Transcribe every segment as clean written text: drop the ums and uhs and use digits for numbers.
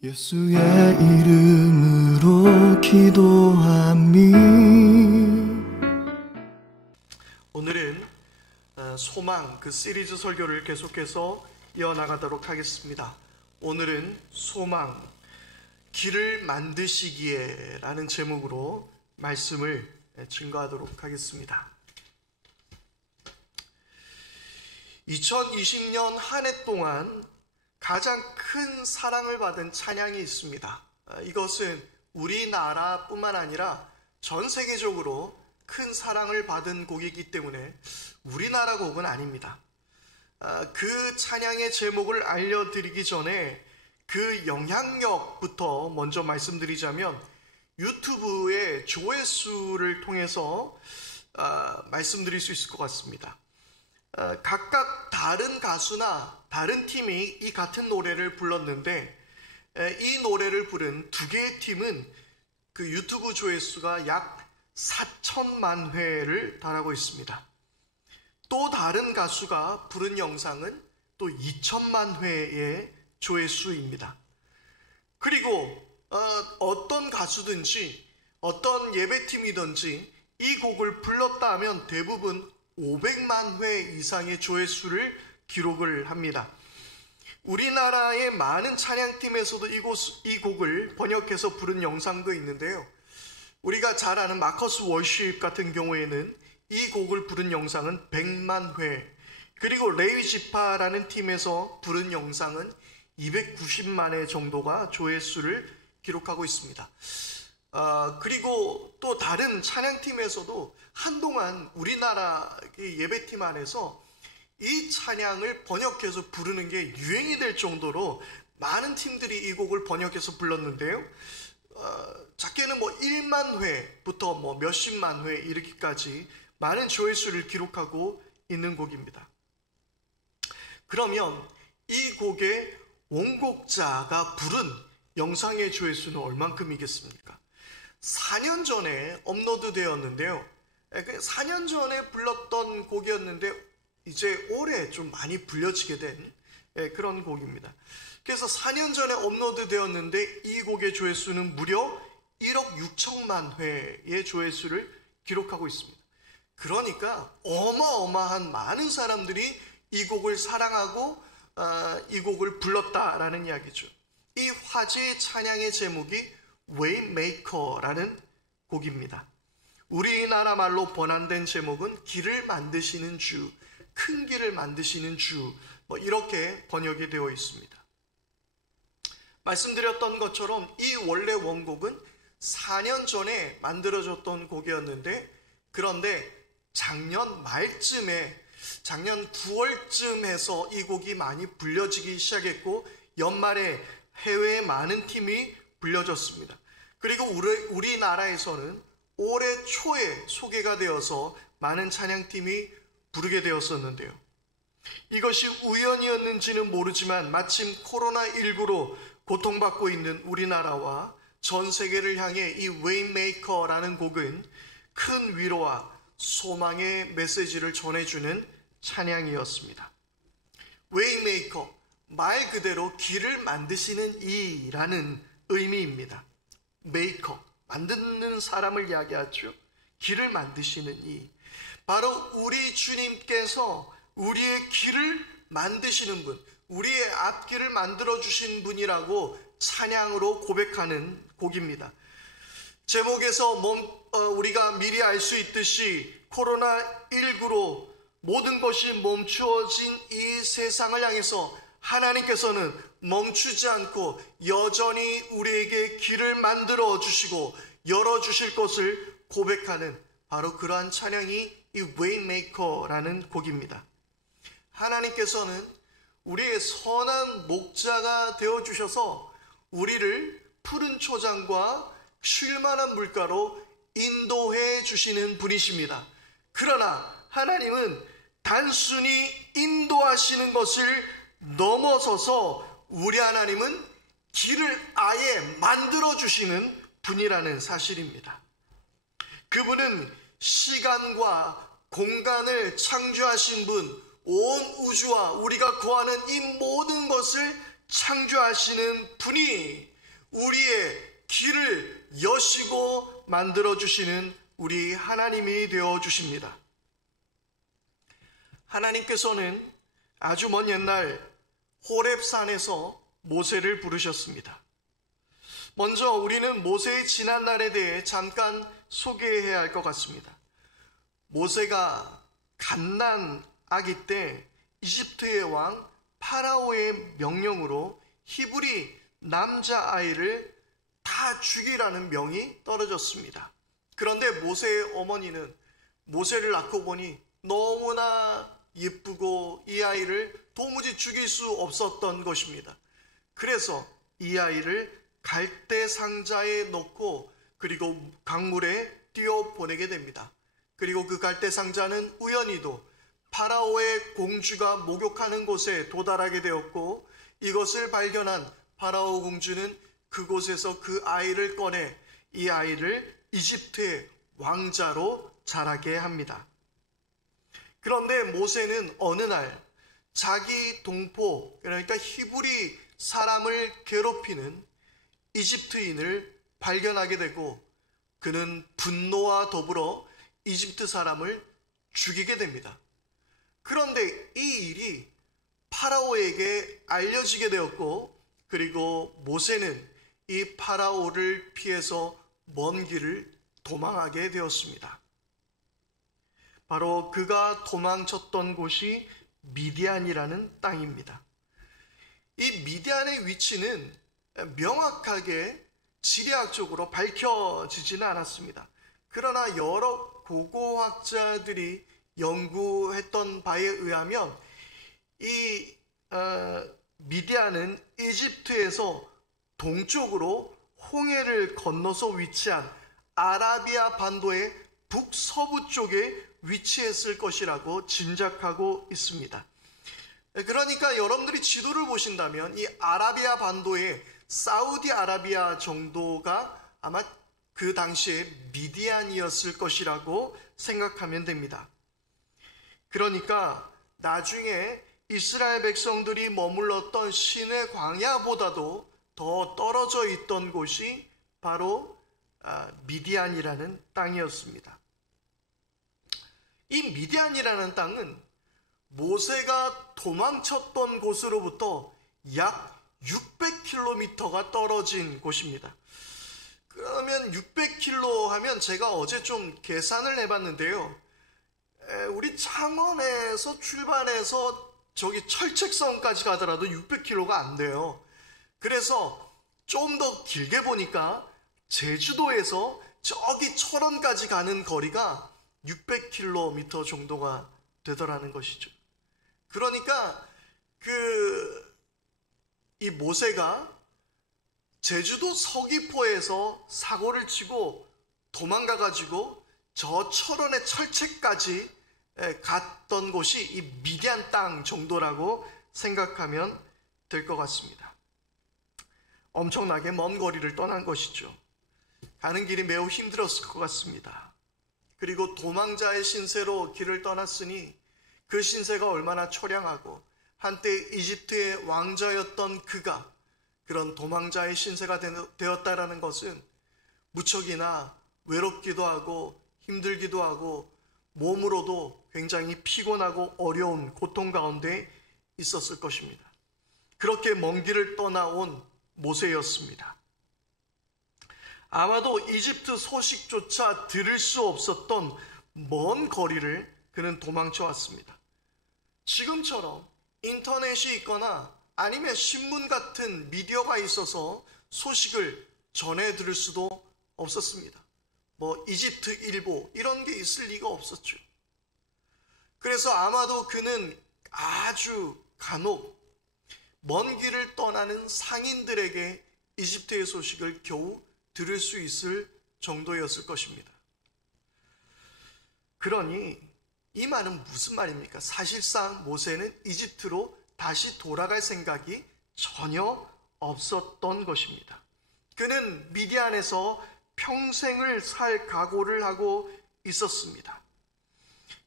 예수의 이름으로 기도함이. 오늘은 소망 그 시리즈 설교를 계속해서 이어나가도록 하겠습니다. 오늘은 소망 길을 만드시기에 라는 제목으로 말씀을 증거하도록 하겠습니다. 2020년 한 해 동안 가장 큰 사랑을 받은 찬양이 있습니다. 이것은 우리나라뿐만 아니라 전 세계적으로 큰 사랑을 받은 곡이기 때문에 우리나라 곡은 아닙니다. 그 찬양의 제목을 알려드리기 전에 그 영향력부터 먼저 말씀드리자면 유튜브의 조회수를 통해서 말씀드릴 수 있을 것 같습니다. 각각 다른 가수나 다른 팀이 이 같은 노래를 불렀는데 이 노래를 부른 두 개의 팀은 그 유튜브 조회수가 약 4천만 회를 달하고 있습니다. 또 다른 가수가 부른 영상은 또 2천만 회의 조회수입니다. 그리고 어떤 가수든지 어떤 예배팀이든지 이 곡을 불렀다 하면 대부분 500만 회 이상의 조회수를 기록을 합니다. 우리나라의 많은 찬양팀에서도 이 곡을 번역해서 부른 영상도 있는데요. 우리가 잘 아는 마커스 월십 같은 경우에는 이 곡을 부른 영상은 100만 회, 그리고 레위 지파라는 팀에서 부른 영상은 290만 회 정도가 조회수를 기록하고 있습니다. 그리고 또 다른 찬양팀에서도 한동안 우리나라 예배팀 안에서 이 찬양을 번역해서 부르는 게 유행이 될 정도로 많은 팀들이 이 곡을 번역해서 불렀는데요. 작게는 1만 회부터 몇십만 회 이르기까지 많은 조회수를 기록하고 있는 곡입니다. 그러면 이 곡의 원곡자가 부른 영상의 조회수는 얼만큼이겠습니까? 4년 전에 업로드되었는데요. 4년 전에 불렀던 곡이었는데 이제 올해 좀 많이 불려지게 된 그런 곡입니다. 그래서 4년 전에 업로드되었는데 이 곡의 조회수는 무려 1억 6천만 회의 조회수를 기록하고 있습니다. 그러니까 어마어마한 많은 사람들이 이 곡을 사랑하고 이 곡을 불렀다라는 이야기죠. 이 화제의 찬양의 제목이 Waymaker라는 곡입니다. 우리나라 말로 번안된 제목은 길을 만드시는 주, 큰 길을 만드시는 주, 이렇게 번역이 되어 있습니다. 말씀드렸던 것처럼 이 원래 원곡은 4년 전에 만들어졌던 곡이었는데, 그런데 작년 말쯤에, 작년 9월쯤 해서 이 곡이 많이 불려지기 시작했고 연말에 해외에 많은 팀이 불려졌습니다. 그리고 우리나라에서는 올해 초에 소개가 되어서 많은 찬양팀이 부르게 되었었는데요. 이것이 우연이었는지는 모르지만 마침 코로나19로 고통받고 있는 우리나라와 전 세계를 향해 이 Waymaker라는 곡은 큰 위로와 소망의 메시지를 전해주는 찬양이었습니다. Waymaker, 말 그대로 길을 만드시는 이라는 의미입니다. Maker, 만드는 사람을 이야기하죠. 길을 만드시는 이. 바로 우리 주님께서 우리의 길을 만드시는 분, 우리의 앞길을 만들어주신 분이라고 찬양으로 고백하는 곡입니다. 제목에서 우리가 미리 알 수 있듯이 코로나19로 모든 것이 멈추어진 이 세상을 향해서 하나님께서는 멈추지 않고 여전히 우리에게 길을 만들어 주시고 열어주실 것을 고백하는 바로 그러한 찬양이 이 Waymaker라는 곡입니다. 하나님께서는 우리의 선한 목자가 되어주셔서 우리를 푸른 초장과 쉴만한 물가로 인도해 주시는 분이십니다. 그러나 하나님은 단순히 인도하시는 것을 넘어서서 우리 하나님은 길을 아예 만들어 주시는 분이라는 사실입니다. 그분은 시간과 공간을 창조하신 분, 온 우주와 우리가 거하는 이 모든 것을 창조하시는 분이 우리의 길을 여시고 만들어주시는 우리 하나님이 되어주십니다. 하나님께서는 아주 먼 옛날 호렙산에서 모세를 부르셨습니다. 먼저 우리는 모세의 지난날에 대해 잠깐 소개해야 할 것 같습니다. 모세가 갓난 아기 때 이집트의 왕 파라오의 명령으로 히브리 남자아이를 다 죽이라는 명이 떨어졌습니다. 그런데 모세의 어머니는 모세를 낳고 보니 너무나 예쁘고 이 아이를 도무지 죽일 수 없었던 것입니다. 그래서 이 아이를 갈대 상자에 넣고 그리고 강물에 띄워 보내게 됩니다. 그리고 그 갈대 상자는 우연히도 파라오의 공주가 목욕하는 곳에 도달하게 되었고, 이것을 발견한 파라오 공주는 그곳에서 그 아이를 꺼내 이 아이를 이집트의 왕자로 자라게 합니다. 그런데 모세는 어느 날 자기 동포, 그러니까 히브리 사람을 괴롭히는 이집트인을 발견하게 되고, 그는 분노와 더불어 이집트 사람을 죽이게 됩니다. 그런데 이 일이 파라오에게 알려지게 되었고, 그리고 모세는 이 파라오를 피해서 먼 길을 도망하게 되었습니다. 바로 그가 도망쳤던 곳이 미디안이라는 땅입니다. 이 미디안의 위치는 명확하게 지리학적으로 밝혀지지는 않았습니다. 그러나 여러 고고학자들이 연구했던 바에 의하면 이 미디안은 이집트에서 동쪽으로 홍해를 건너서 위치한 아라비아 반도의 북서부 쪽에 위치했을 것이라고 짐작하고 있습니다. 그러니까 여러분들이 지도를 보신다면 이 아라비아 반도의 사우디아라비아 정도가 아마 그 당시에 미디안이었을 것이라고 생각하면 됩니다. 그러니까 나중에 이스라엘 백성들이 머물렀던 시내 광야보다도 더 떨어져 있던 곳이 바로 미디안이라는 땅이었습니다. 이 미디안이라는 땅은 모세가 도망쳤던 곳으로부터 약 600km가 떨어진 곳입니다. 그러면 600km 하면 제가 어제 좀 계산을 해봤는데요. 우리 창원에서 출발해서 저기 철책성까지 가더라도 600km가 안 돼요. 그래서 좀 더 길게 보니까 제주도에서 저기 철원까지 가는 거리가 600km 정도가 되더라는 것이죠. 그러니까 이 모세가 제주도 서귀포에서 사고를 치고 도망가가지고 저 철원의 철책까지 갔던 곳이 이 미디안 땅 정도라고 생각하면 될 것 같습니다. 엄청나게 먼 거리를 떠난 것이죠. 가는 길이 매우 힘들었을 것 같습니다. 그리고 도망자의 신세로 길을 떠났으니 그 신세가 얼마나 처량하고 한때 이집트의 왕자였던 그가 그런 도망자의 신세가 되었다라는 것은 무척이나 외롭기도 하고 힘들기도 하고 몸으로도 굉장히 피곤하고 어려운 고통 가운데 있었을 것입니다. 그렇게 먼 길을 떠나온 모세였습니다. 아마도 이집트 소식조차 들을 수 없었던 먼 거리를 그는 도망쳐 왔습니다. 지금처럼 인터넷이 있거나 아니면 신문 같은 미디어가 있어서 소식을 전해 들을 수도 없었습니다. 이집트 일보 이런 게 있을 리가 없었죠. 그래서 아마도 그는 아주 간혹 먼 길을 떠나는 상인들에게 이집트의 소식을 겨우 들을 수 있을 정도였을 것입니다. 그러니 이 말은 무슨 말입니까? 사실상 모세는 이집트로 다시 돌아갈 생각이 전혀 없었던 것입니다. 그는 미디안에서 평생을 살 각오를 하고 있었습니다.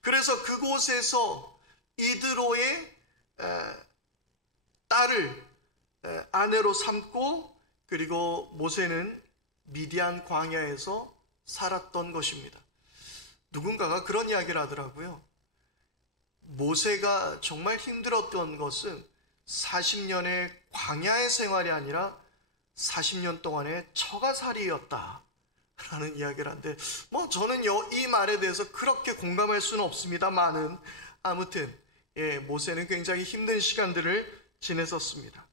그래서 그곳에서 이드로의 딸을 아내로 삼고, 그리고 모세는 미디안 광야에서 살았던 것입니다. 누군가가 그런 이야기를 하더라고요. 모세가 정말 힘들었던 것은 40년의 광야의 생활이 아니라 40년 동안의 처가살이였다 라는 이야기를 하는데, 저는 이 말에 대해서 그렇게 공감할 수는 없습니다만은, 아무튼 모세는 굉장히 힘든 시간들을 지냈었습니다.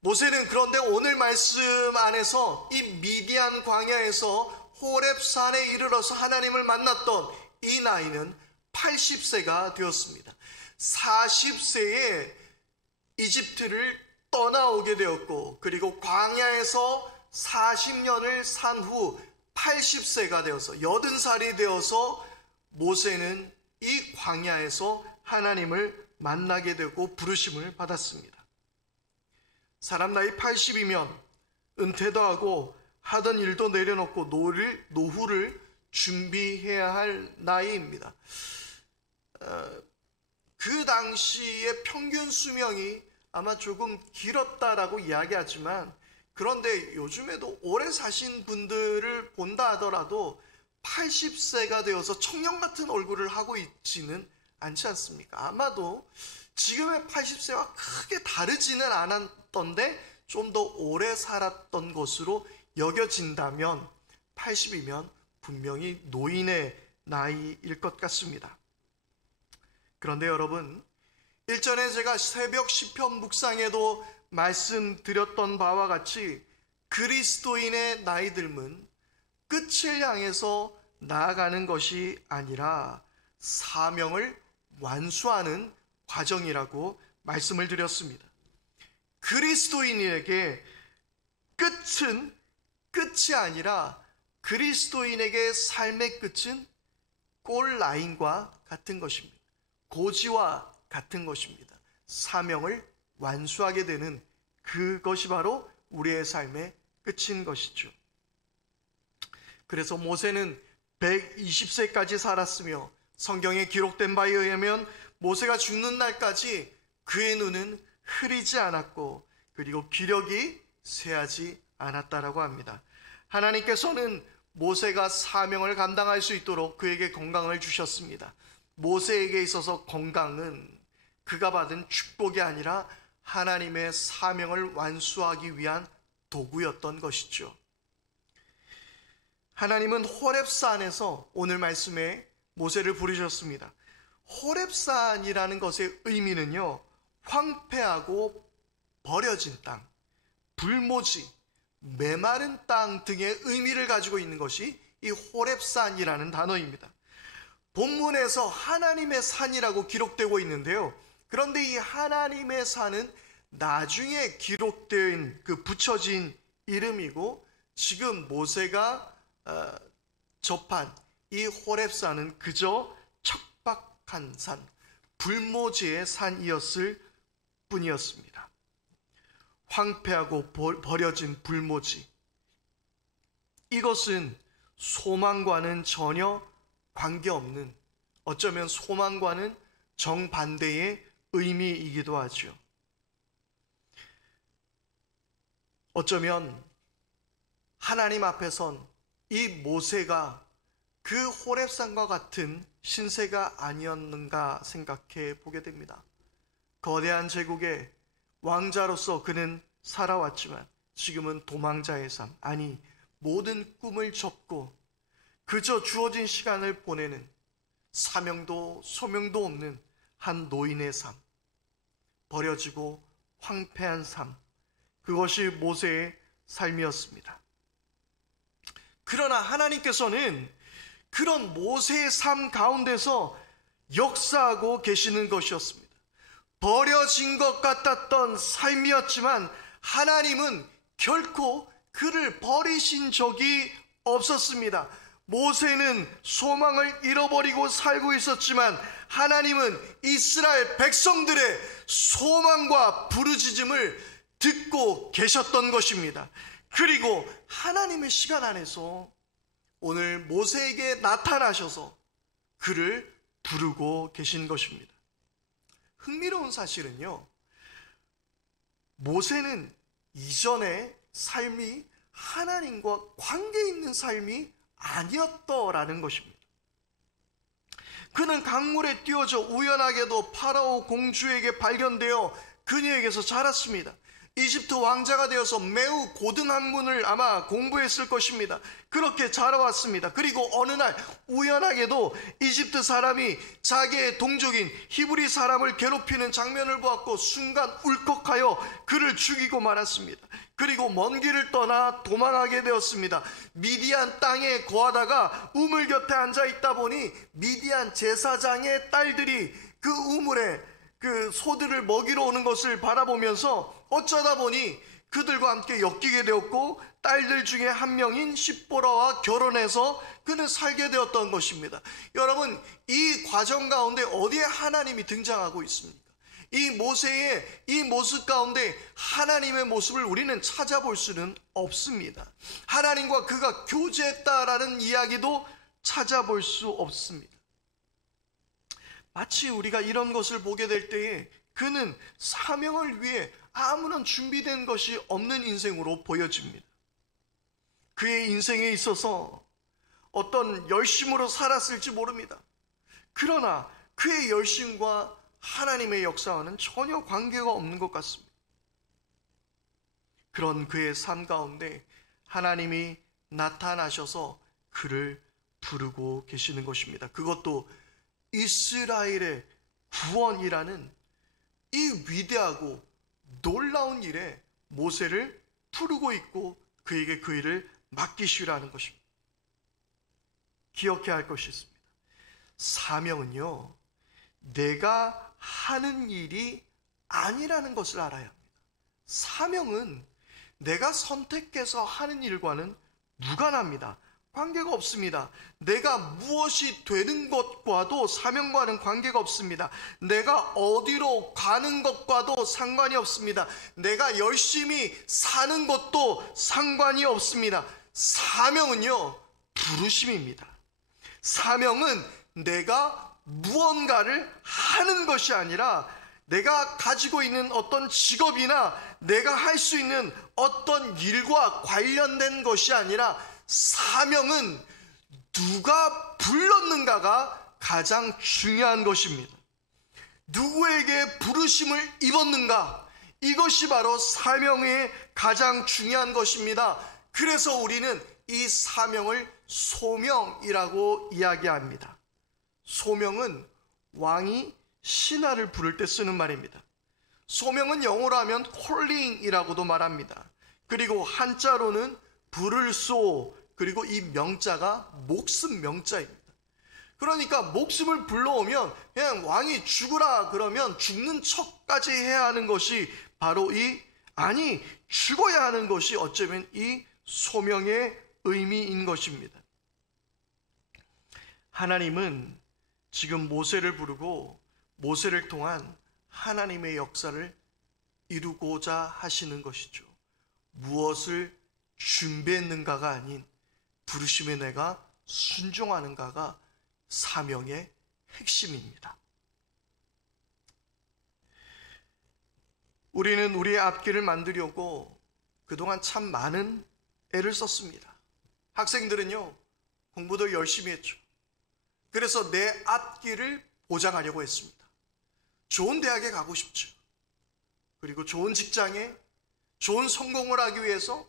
모세는 그런데 오늘 말씀 안에서 이 미디안 광야에서 호렙산에 이르러서 하나님을 만났던 이 나이는 80세가 되었습니다. 40세에 이집트를 떠나오게 되었고, 그리고 광야에서 40년을 산 후 80세가 되어서 80살이 되어서 모세는 이 광야에서 하나님을 만나게 되고 부르심을 받았습니다. 사람 나이 80이면 은퇴도 하고 하던 일도 내려놓고 노후를 준비해야 할 나이입니다. 그 당시의 평균 수명이 아마 조금 길었다라고 이야기하지만, 그런데 요즘에도 오래 사신 분들을 본다 하더라도 80세가 되어서 청년 같은 얼굴을 하고 있지는 않지 않습니까? 아마도 지금의 80세와 크게 다르지는 않았던데 좀 더 오래 살았던 것으로 여겨진다면 80이면 분명히 노인의 나이일 것 같습니다. 그런데 여러분, 일전에 제가 새벽 시편 묵상에도 말씀드렸던 바와 같이 그리스도인의 나이 듦은 끝을 향해서 나아가는 것이 아니라 사명을 완수하는 과정이라고 말씀을 드렸습니다. 그리스도인에게 끝은 끝이 아니라 그리스도인에게 삶의 끝은 골라인과 같은 것입니다. 고지와 같은 것입니다. 사명을 완수하게 되는 그것이 바로 우리의 삶의 끝인 것이죠. 그래서 모세는 120세까지 살았으며, 성경에 기록된 바에 의하면 모세가 죽는 날까지 그의 눈은 흐리지 않았고, 그리고 기력이 쇠하지 않았다라고 합니다. 하나님께서는 모세가 사명을 감당할 수 있도록 그에게 건강을 주셨습니다. 모세에게 있어서 건강은 그가 받은 축복이 아니라 하나님의 사명을 완수하기 위한 도구였던 것이죠. 하나님은 호렙산에서 오늘 말씀에 모세를 부르셨습니다. 호렙산이라는 것의 의미는요, 황폐하고 버려진 땅, 불모지, 메마른 땅 등의 의미를 가지고 있는 것이 이 호렙산이라는 단어입니다. 본문에서 하나님의 산이라고 기록되고 있는데요, 그런데 이 하나님의 산은 나중에 기록된 붙여진 이름이고, 지금 모세가 접한 이 호렙산은 그저 척박한 산, 불모지의 산이었을 뿐이었습니다. 황폐하고 버려진 불모지, 이것은 소망과는 전혀 관계없는, 어쩌면 소망과는 정반대의 의미이기도 하죠. 어쩌면 하나님 앞에선 이 모세가 그 호렙산과 같은 신세가 아니었는가 생각해 보게 됩니다. 거대한 제국의 왕자로서 그는 살아왔지만 지금은 도망자의 삶, 아니 모든 꿈을 접고 그저 주어진 시간을 보내는 사명도 소명도 없는 한 노인의 삶, 버려지고 황폐한 삶, 그것이 모세의 삶이었습니다. 그러나 하나님께서는 그런 모세의 삶 가운데서 역사하고 계시는 것이었습니다. 버려진 것 같았던 삶이었지만 하나님은 결코 그를 버리신 적이 없었습니다. 모세는 소망을 잃어버리고 살고 있었지만 하나님은 이스라엘 백성들의 소망과 부르짖음을 듣고 계셨던 것입니다. 그리고 하나님의 시간 안에서 오늘 모세에게 나타나셔서 그를 부르고 계신 것입니다. 흥미로운 사실은요, 모세는 이전의 삶이 하나님과 관계 있는 삶이 아니었더라는 것입니다. 그는 강물에 뛰어져 우연하게도 파라오 공주에게 발견되어 그녀에게서 자랐습니다. 이집트 왕자가 되어서 매우 고든 학문을 아마 공부했을 것입니다. 그렇게 자라왔습니다. 그리고 어느 날 우연하게도 이집트 사람이 자기의 동족인 히브리 사람을 괴롭히는 장면을 보았고 순간 울컥하여 그를 죽이고 말았습니다. 그리고 먼 길을 떠나 도망하게 되었습니다. 미디안 땅에 거하다가 우물 곁에 앉아 있다 보니 미디안 제사장의 딸들이 그 우물에 그 소들을 먹이러 오는 것을 바라보면서 어쩌다 보니 그들과 함께 엮이게 되었고 딸들 중에 한 명인 십보라와 결혼해서 그는 살게 되었던 것입니다. 여러분, 이 과정 가운데 어디에 하나님이 등장하고 있습니까? 이 모세의 이 모습 가운데 하나님의 모습을 우리는 찾아볼 수는 없습니다. 하나님과 그가 교제했다라는 이야기도 찾아볼 수 없습니다. 마치 우리가 이런 것을 보게 될 때에 그는 사명을 위해 아무런 준비된 것이 없는 인생으로 보여집니다. 그의 인생에 있어서 어떤 열심으로 살았을지 모릅니다. 그러나 그의 열심과 하나님의 역사와는 전혀 관계가 없는 것 같습니다. 그런 그의 삶 가운데 하나님이 나타나셔서 그를 부르고 계시는 것입니다. 그것도 이스라엘의 구원이라는 이 위대하고 놀라운 일에 모세를 부르고 있고 그에게 그 일을 맡기시라는 것입니다. 기억해야 할 것이 있습니다. 사명은요, 내가 하는 일이 아니라는 것을 알아야 합니다. 사명은 내가 선택해서 하는 일과는 무관합니다. 관계가 없습니다. 내가 무엇이 되는 것과도 사명과는 관계가 없습니다. 내가 어디로 가는 것과도 상관이 없습니다. 내가 열심히 사는 것도 상관이 없습니다. 사명은요, 부르심입니다. 사명은 내가 무언가를 하는 것이 아니라 내가 가지고 있는 어떤 직업이나 내가 할 수 있는 어떤 일과 관련된 것이 아니라 사명은 누가 불렀는가가 가장 중요한 것입니다. 누구에게 부르심을 입었는가, 이것이 바로 사명의 가장 중요한 것입니다. 그래서 우리는 이 사명을 소명이라고 이야기합니다. 소명은 왕이 신하를 부를 때 쓰는 말입니다. 소명은 영어로 하면 calling이라고도 말합니다. 그리고 한자로는 부를 소, 그리고 이 명자가 목숨 명자입니다. 그러니까 목숨을 불러오면 그냥 왕이 죽으라 그러면 죽는 척까지 해야 하는 것이 바로 죽어야 하는 것이 어쩌면 이 소명의 의미인 것입니다. 하나님은 지금 모세를 부르고 모세를 통한 하나님의 역사를 이루고자 하시는 것이죠. 무엇을 준비했는가가 아닌 부르심에 내가 순종하는가가 사명의 핵심입니다. 우리는 우리의 앞길을 만들려고 그동안 참 많은 애를 썼습니다. 학생들은요, 공부도 열심히 했죠. 그래서 내 앞길을 보장하려고 했습니다. 좋은 대학에 가고 싶죠. 그리고 좋은 직장에 좋은 성공을 하기 위해서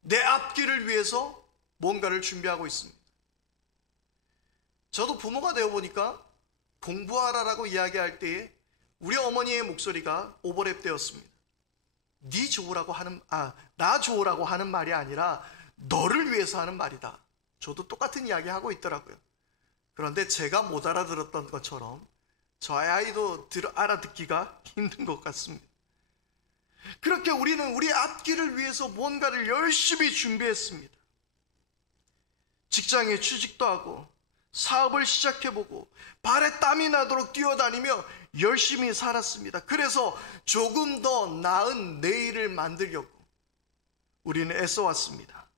내 앞길을 위해서 뭔가를 준비하고 있습니다. 저도 부모가 되어 보니까 공부하라라고 이야기할 때에 우리 어머니의 목소리가 오버랩 되었습니다. 나 좋으라고 하는 말이 아니라 너를 위해서 하는 말이다. 저도 똑같은 이야기 하고 있더라고요. 그런데 제가 못 알아들었던 것처럼 저의 아이도 알아듣기가 힘든 것 같습니다. 그렇게 우리는 우리 앞길을 위해서 뭔가를 열심히 준비했습니다. 직장에 취직도 하고 사업을 시작해보고 발에 땀이 나도록 뛰어다니며 열심히 살았습니다. 그래서 조금 더 나은 내일을 만들려고 우리는 애써왔습니다.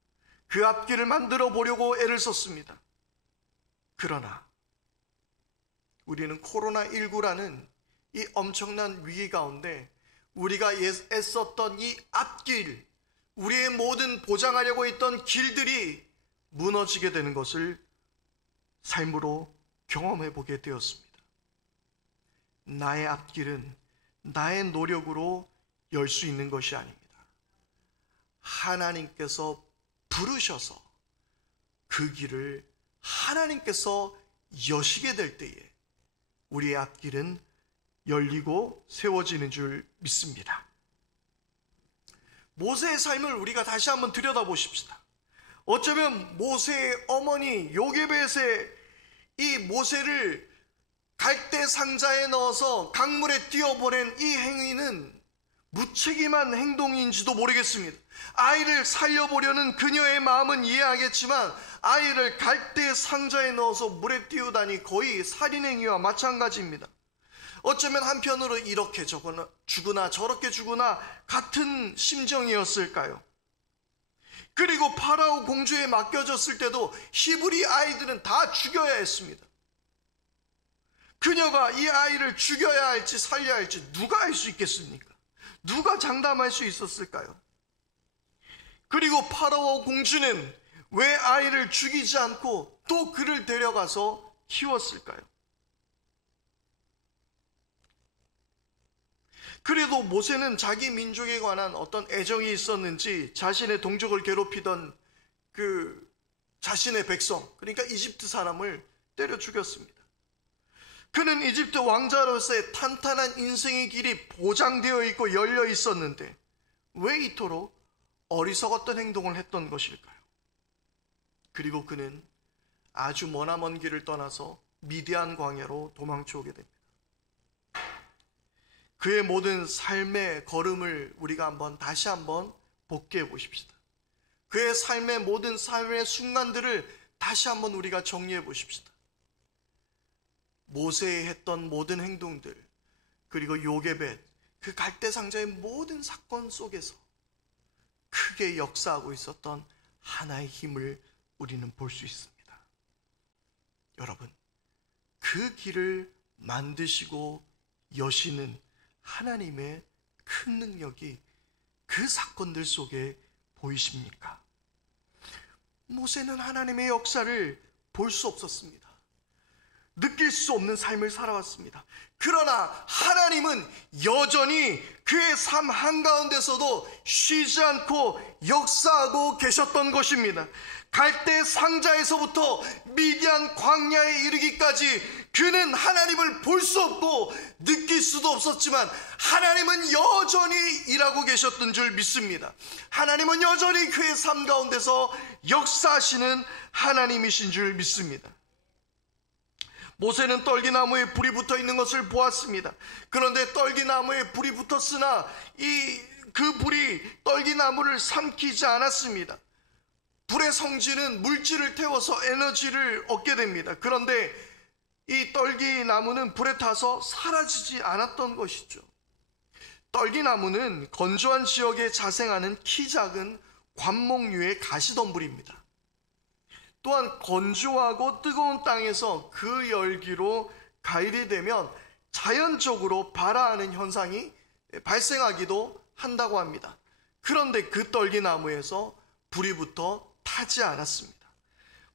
그 앞길을 만들어 보려고 애를 썼습니다. 그러나 우리는 코로나19라는 이 엄청난 위기 가운데 우리가 애썼던 이 앞길, 우리의 모든 보장하려고 했던 길들이 무너지게 되는 것을 삶으로 경험해 보게 되었습니다. 나의 앞길은 나의 노력으로 열 수 있는 것이 아닙니다. 하나님께서 부르셔서 그 길을 하나님께서 여시게 될 때에 우리의 앞길은 열리고 세워지는 줄 믿습니다. 모세의 삶을 우리가 다시 한번 들여다보십시다. 어쩌면 모세의 어머니 요게벳의 이 모세를 갈대 상자에 넣어서 강물에 띄어보낸 이 행위는 무책임한 행동인지도 모르겠습니다. 아이를 살려보려는 그녀의 마음은 이해하겠지만 아이를 갈대 상자에 넣어서 물에 띄우다니 거의 살인행위와 마찬가지입니다. 어쩌면 한편으로 이렇게 죽으나 저렇게 죽으나 같은 심정이었을까요? 그리고 파라오 공주에 맡겨졌을 때도 히브리 아이들은 다 죽여야 했습니다. 그녀가 이 아이를 죽여야 할지 살려야 할지 누가 알 수 있겠습니까? 누가 장담할 수 있었을까요? 그리고 파라오 공주는 왜 아이를 죽이지 않고 또 그를 데려가서 키웠을까요? 그래도 모세는 자기 민족에 관한 어떤 애정이 있었는지 자신의 동족을 괴롭히던 그 자신의 백성, 그러니까 이집트 사람을 때려 죽였습니다. 그는 이집트 왕자로서의 탄탄한 인생의 길이 보장되어 있고 열려 있었는데 왜 이토록 어리석었던 행동을 했던 것일까요? 그리고 그는 아주 머나먼 길을 떠나서 미디안 광야로 도망쳐 오게 됩니다. 그의 모든 삶의 걸음을 우리가 다시 한번 복귀해 보십시다. 그의 삶의 모든 삶의 순간들을 다시 한번 우리가 정리해 보십시다. 모세의 했던 모든 행동들, 그리고 요게벳, 그 갈대상자의 모든 사건 속에서 크게 역사하고 있었던 하나의 힘을 우리는 볼 수 있습니다. 여러분, 그 길을 만드시고 여시는 하나님의 큰 능력이 그 사건들 속에 보이십니까? 모세는 하나님의 역사를 볼 수 없었습니다. 느낄 수 없는 삶을 살아왔습니다. 그러나 하나님은 여전히 그의 삶 한가운데서도 쉬지 않고 역사하고 계셨던 것입니다. 갈대 상자에서부터 미디안 광야에 이르기까지 그는 하나님을 볼 수 없고 느낄 수도 없었지만 하나님은 여전히 일하고 계셨던 줄 믿습니다. 하나님은 여전히 그의 삶 가운데서 역사하시는 하나님이신 줄 믿습니다. 모세는 떨기나무에 불이 붙어 있는 것을 보았습니다. 그런데 떨기나무에 불이 붙었으나 그 불이 떨기나무를 삼키지 않았습니다. 불의 성질은 물질을 태워서 에너지를 얻게 됩니다. 그런데 이 떨기나무는 불에 타서 사라지지 않았던 것이죠. 떨기나무는 건조한 지역에 자생하는 키 작은 관목류의 가시덤불입니다. 또한 건조하고 뜨거운 땅에서 그 열기로 가열이 되면 자연적으로 발화하는 현상이 발생하기도 한다고 합니다. 그런데 그 떨기나무에서 불이 붙어 타지 않았습니다.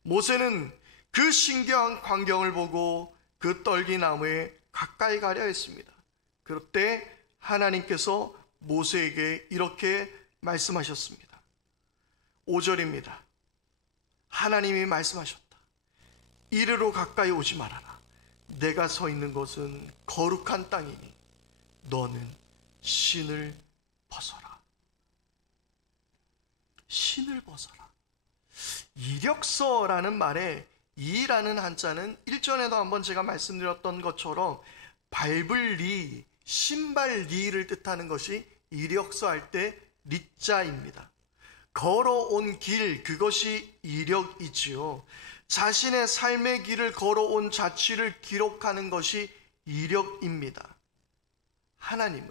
모세는 그 신기한 광경을 보고 그 떨기나무에 가까이 가려 했습니다. 그때 하나님께서 모세에게 이렇게 말씀하셨습니다. 5절입니다. 하나님이 말씀하셨다. 이리로 가까이 오지 말아라. 내가 서 있는 것은 거룩한 땅이니 너는 신을 벗어라. 신을 벗어라. 이력서라는 말에 이라는 한자는 일전에도 한번 제가 말씀드렸던 것처럼 밟을 리, 신발 리를 뜻하는 것이 이력서 할 때 리자입니다. 걸어온 길, 그것이 이력이지요. 자신의 삶의 길을 걸어온 자취를 기록하는 것이 이력입니다. 하나님은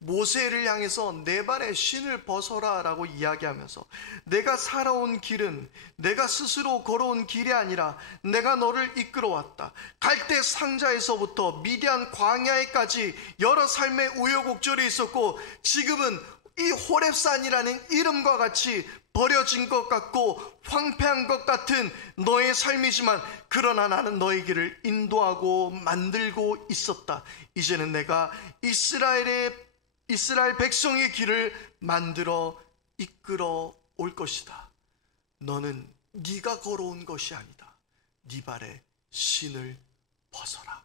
모세를 향해서 내 발에 신을 벗어라 라고 이야기하면서 내가 살아온 길은 내가 스스로 걸어온 길이 아니라 내가 너를 이끌어왔다. 갈대 상자에서부터 미디안 광야에까지 여러 삶의 우여곡절이 있었고 지금은 이 호렙산이라는 이름과 같이 버려진 것 같고 황폐한 것 같은 너의 삶이지만 그러나 나는 너의 길을 인도하고 만들고 있었다. 이제는 내가 이스라엘 백성의 길을 만들어 이끌어 올 것이다. 너는 네가 걸어온 것이 아니다. 네 발에 신을 벗어라.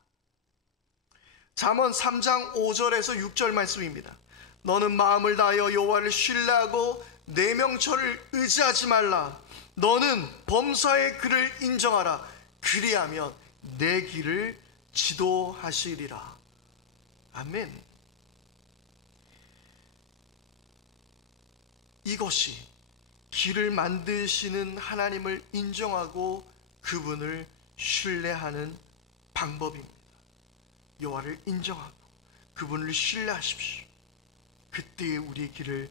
잠언 3장 5절에서 6절 말씀입니다. 너는 마음을 다하여 여호와를 신뢰하고 내 명철을 의지하지 말라. 너는 범사의 그를 인정하라. 그리하면 내 길을 지도하시리라. 아멘. 이것이 길을 만드시는 하나님을 인정하고 그분을 신뢰하는 방법입니다. 여호와를 인정하고 그분을 신뢰하십시오. 그때에 우리의 길을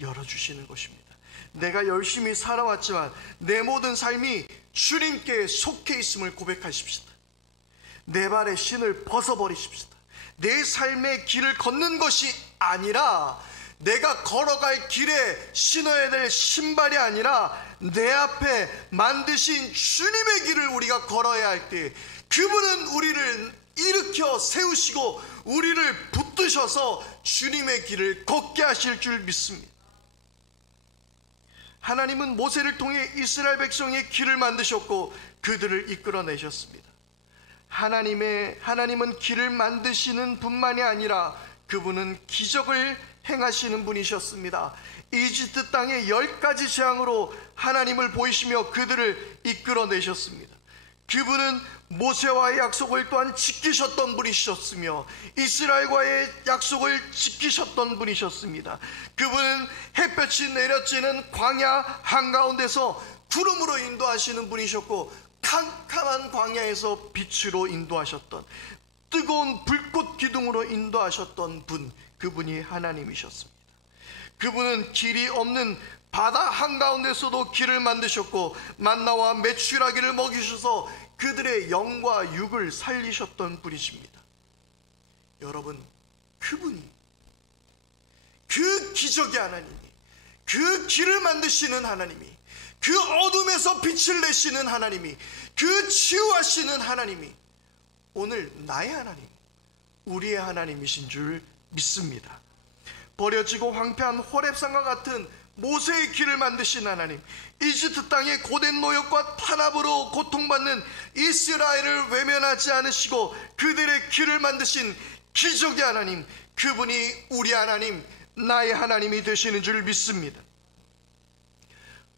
열어주시는 것입니다. 내가 열심히 살아왔지만 내 모든 삶이 주님께 속해 있음을 고백하십시다. 내 발에 신을 벗어버리십시다. 내 삶의 길을 걷는 것이 아니라 내가 걸어갈 길에 신어야 될 신발이 아니라 내 앞에 만드신 주님의 길을 우리가 걸어야 할 때 그분은 우리를 일으켜 세우시고 우리를 붙드셔서 주님의 길을 걷게 하실 줄 믿습니다. 하나님은 모세를 통해 이스라엘 백성의 길을 만드셨고 그들을 이끌어내셨습니다. 하나님은 길을 만드시는 분만이 아니라 그분은 기적을 행하시는 분이셨습니다. 이집트 땅의 10가지 재앙으로 하나님을 보이시며 그들을 이끌어내셨습니다. 그분은 모세와의 약속을 또한 지키셨던 분이셨으며 이스라엘과의 약속을 지키셨던 분이셨습니다. 그분은 햇볕이 내려지는 광야 한가운데서 구름으로 인도하시는 분이셨고 캄캄한 광야에서 빛으로 인도하셨던 뜨거운 불꽃 기둥으로 인도하셨던 분, 그분이 하나님이셨습니다. 그분은 길이 없는 바다 한가운데서도 길을 만드셨고 만나와 메추라기를 먹이셔서 그들의 영과 육을 살리셨던 분이십니다. 여러분, 그분이, 그 기적의 하나님이, 그 길을 만드시는 하나님이, 그 어둠에서 빛을 내시는 하나님이, 그 치유하시는 하나님이 오늘 나의 하나님, 우리의 하나님이신 줄 믿습니다. 버려지고 황폐한 호렙산과 같은 모세의 길을 만드신 하나님, 이집트 땅의 고된 노역과 탄압으로 고통받는 이스라엘을 외면하지 않으시고 그들의 길을 만드신 기적의 하나님, 그분이 우리 하나님, 나의 하나님이 되시는 줄 믿습니다.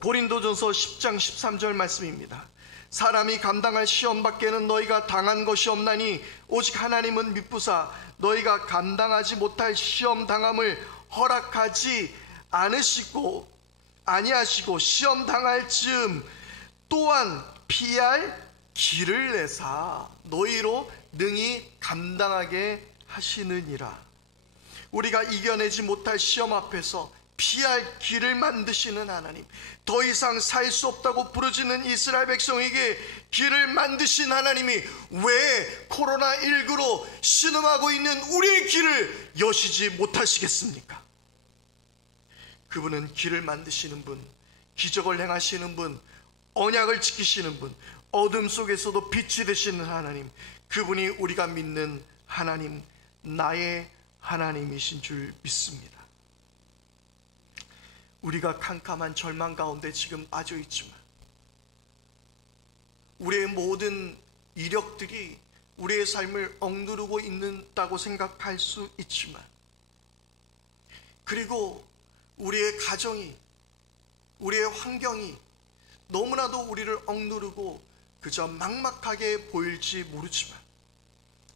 고린도전서 10장 13절 말씀입니다. 사람이 감당할 시험 밖에는 너희가 당한 것이 없나니 오직 하나님은 미쁘사 너희가 감당하지 못할 시험 당함을 허락하지 아니하시고 시험 당할 즈음 또한 피할 길을 내사 너희로 능히 감당하게 하시느니라. 우리가 이겨내지 못할 시험 앞에서 피할 길을 만드시는 하나님, 더 이상 살 수 없다고 부르짖는 이스라엘 백성에게 길을 만드신 하나님이 왜 코로나19로 신음하고 있는 우리의 길을 여시지 못하시겠습니까? 그분은 길을 만드시는 분, 기적을 행하시는 분, 언약을 지키시는 분, 어둠 속에서도 빛이 되시는 하나님, 그분이 우리가 믿는 하나님, 나의 하나님이신 줄 믿습니다. 우리가 캄캄한 절망 가운데 지금 빠져 있지만 우리의 모든 이력들이 우리의 삶을 억누르고 있다고 생각할 수 있지만, 그리고 우리의 가정이, 우리의 환경이 너무나도 우리를 억누르고 그저 막막하게 보일지 모르지만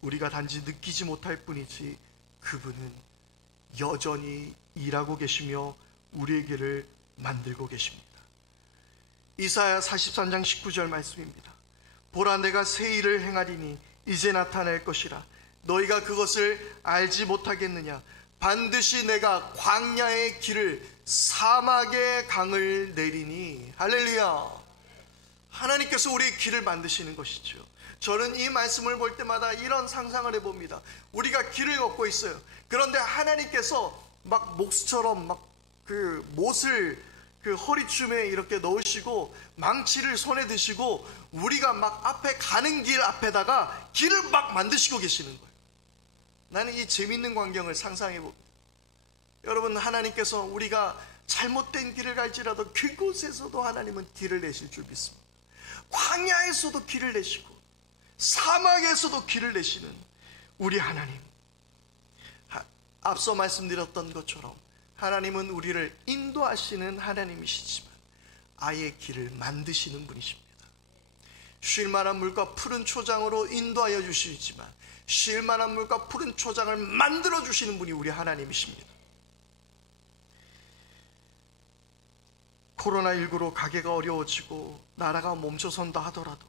우리가 단지 느끼지 못할 뿐이지 그분은 여전히 일하고 계시며 우리의 길을 만들고 계십니다. 이사야 43장 19절 말씀입니다. 보라, 내가 새 일을 행하리니 이제 나타낼 것이라. 너희가 그것을 알지 못하겠느냐? 반드시 내가 광야의 길을 사막의 강을 내리니. 할렐루야. 하나님께서 우리의 길을 만드시는 것이죠. 저는 이 말씀을 볼 때마다 이런 상상을 해봅니다. 우리가 길을 걷고 있어요. 그런데 하나님께서 막 목수처럼 막 그 못을 그 허리춤에 이렇게 넣으시고 망치를 손에 드시고 우리가 막 앞에 가는 길 앞에다가 길을 막 만드시고 계시는 거예요. 나는 이 재밌는 광경을 상상해 봅니다. 여러분, 하나님께서 우리가 잘못된 길을 갈지라도 그곳에서도 하나님은 길을 내실 줄 믿습니다. 광야에서도 길을 내시고 사막에서도 길을 내시는 우리 하나님. 앞서 말씀드렸던 것처럼 하나님은 우리를 인도하시는 하나님이시지만 아예 길을 만드시는 분이십니다. 쉴만한 물과 푸른 초장으로 인도하여 주시지만 쉴만한 물과 푸른 초장을 만들어 주시는 분이 우리 하나님이십니다. 코로나19로 가게가 어려워지고 나라가 멈춰선다 하더라도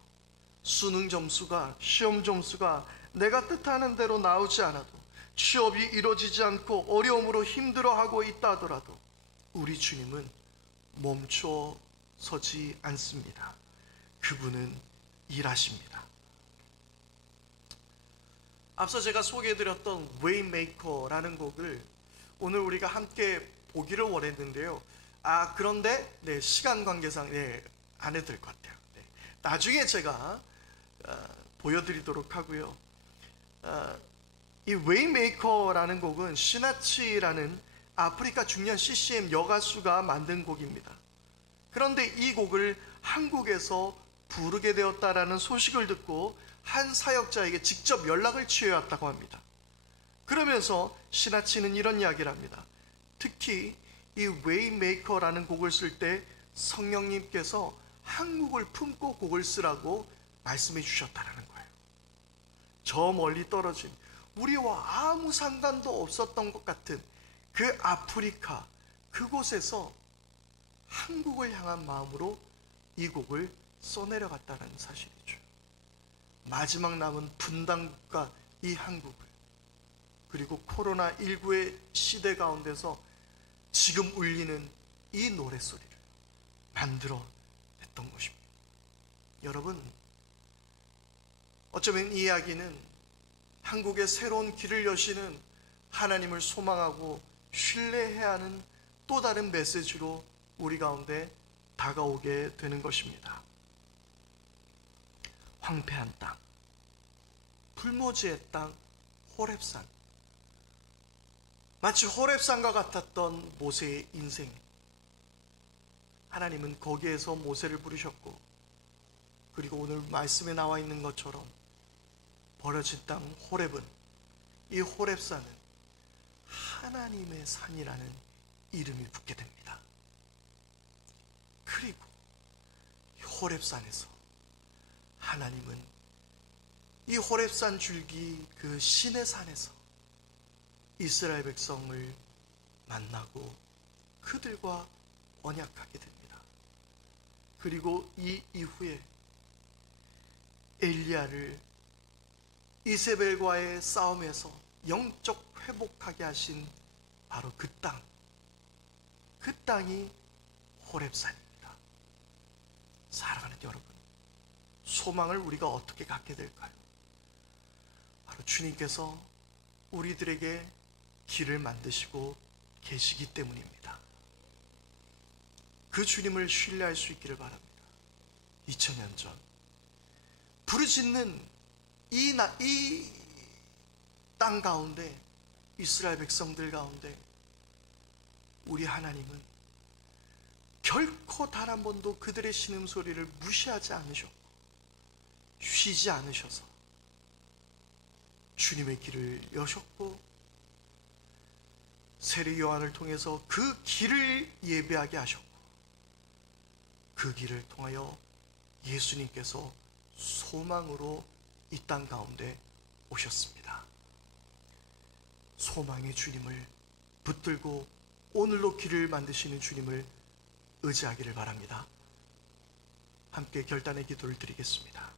수능 점수가, 시험 점수가 내가 뜻하는 대로 나오지 않아도, 취업이 이루어지지 않고 어려움으로 힘들어하고 있다 하더라도 우리 주님은 멈춰서지 않습니다. 그분은 일하십니다. 앞서 제가 소개해드렸던 Waymaker라는 곡을 오늘 우리가 함께 보기를 원했는데요. 그런데 시간 관계상 안 해도 될 것 같아요. 나중에 제가 보여드리도록 하고요. 이 Waymaker라는 곡은 시나치라는 아프리카 중년 CCM 여가수가 만든 곡입니다. 그런데 이 곡을 한국에서 부르게 되었다라는 소식을 듣고 한 사역자에게 직접 연락을 취해왔다고 합니다. 그러면서 시나치는 이런 이야기를 합니다. 특히 이 Waymaker라는 곡을 쓸 때 성령님께서 한국을 품고 곡을 쓰라고 말씀해 주셨다는 거예요. 저 멀리 떨어진 우리와 아무 상관도 없었던 것 같은 그 아프리카 그곳에서 한국을 향한 마음으로 이 곡을 써내려갔다는 사실이죠. 마지막 남은 분단국가 이 한국을, 그리고 코로나19의 시대 가운데서 지금 울리는 이 노랫소리를 만들어냈던 것입니다. 여러분, 어쩌면 이 이야기는 한국의 새로운 길을 여시는 하나님을 소망하고 신뢰해야 하는 또 다른 메시지로 우리 가운데 다가오게 되는 것입니다. 황폐한 땅, 불모지의 땅, 호렙산. 마치 호렙산과 같았던 모세의 인생. 하나님은 거기에서 모세를 부르셨고, 그리고 오늘 말씀에 나와 있는 것처럼 버려진 땅 호렙은, 이 호렙산은 하나님의 산이라는 이름이 붙게 됩니다. 그리고 호렙산에서 하나님은 이 호렙산 줄기 그 신의 산에서 이스라엘 백성을 만나고 그들과 언약하게 됩니다. 그리고 이 이후에 엘리야를 이세벨과의 싸움에서 영적 회복하게 하신 바로 그 땅, 그 땅이 호렙산입니다. 사랑하는 여러분, 소망을 우리가 어떻게 갖게 될까요? 바로 주님께서 우리들에게 길을 만드시고 계시기 때문입니다. 그 주님을 신뢰할 수 있기를 바랍니다. 2000년 전 부르짖는 이 땅 가운데, 이스라엘 백성들 가운데 우리 하나님은 결코 단 한 번도 그들의 신음소리를 무시하지 않으셨고 쉬지 않으셔서 주님의 길을 여셨고, 세례 요한을 통해서 그 길을 예배하게 하셨고, 그 길을 통하여 예수님께서 소망으로 이 땅 가운데 오셨습니다. 소망의 주님을 붙들고 오늘로 길을 만드시는 주님을 의지하기를 바랍니다. 함께 결단의 기도를 드리겠습니다.